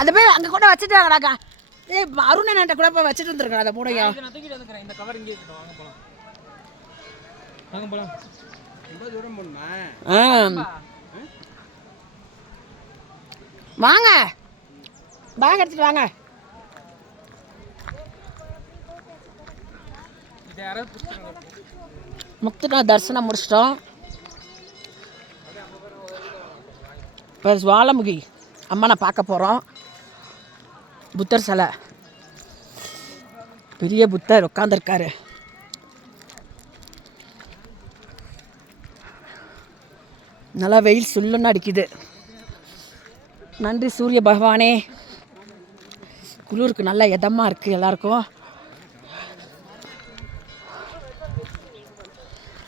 அந்த போய் அங்கே கூட வச்சுட்டு வாங்கடாக்கா. அருண் அண்ணன்ட்ட கூட போய் வச்சுட்டு வந்துருக்கா அதை போடையா. இந்த கவர் இங்கே இருக்கட்டும். வாங்க போலாம். ரொம்ப தூரம் போணுமா? வாங்க பேக் எடுத்துட்டு வாங்க. முக்திகா தரிசனம் முடிச்சிட்டோம். இப்போ ஜுவாலாமுகி அம்மனை பார்க்க போகிறோம். புத்தர் சிலை, பெரிய புத்தர் உட்காந்துருக்காரு. நல்லா வெயில் சுல்லுன்னு அடிக்குது. நன்றி சூரிய பகவானே. குளிருக்கு நல்லா இதமாக இருக்குது எல்லாருக்கும்.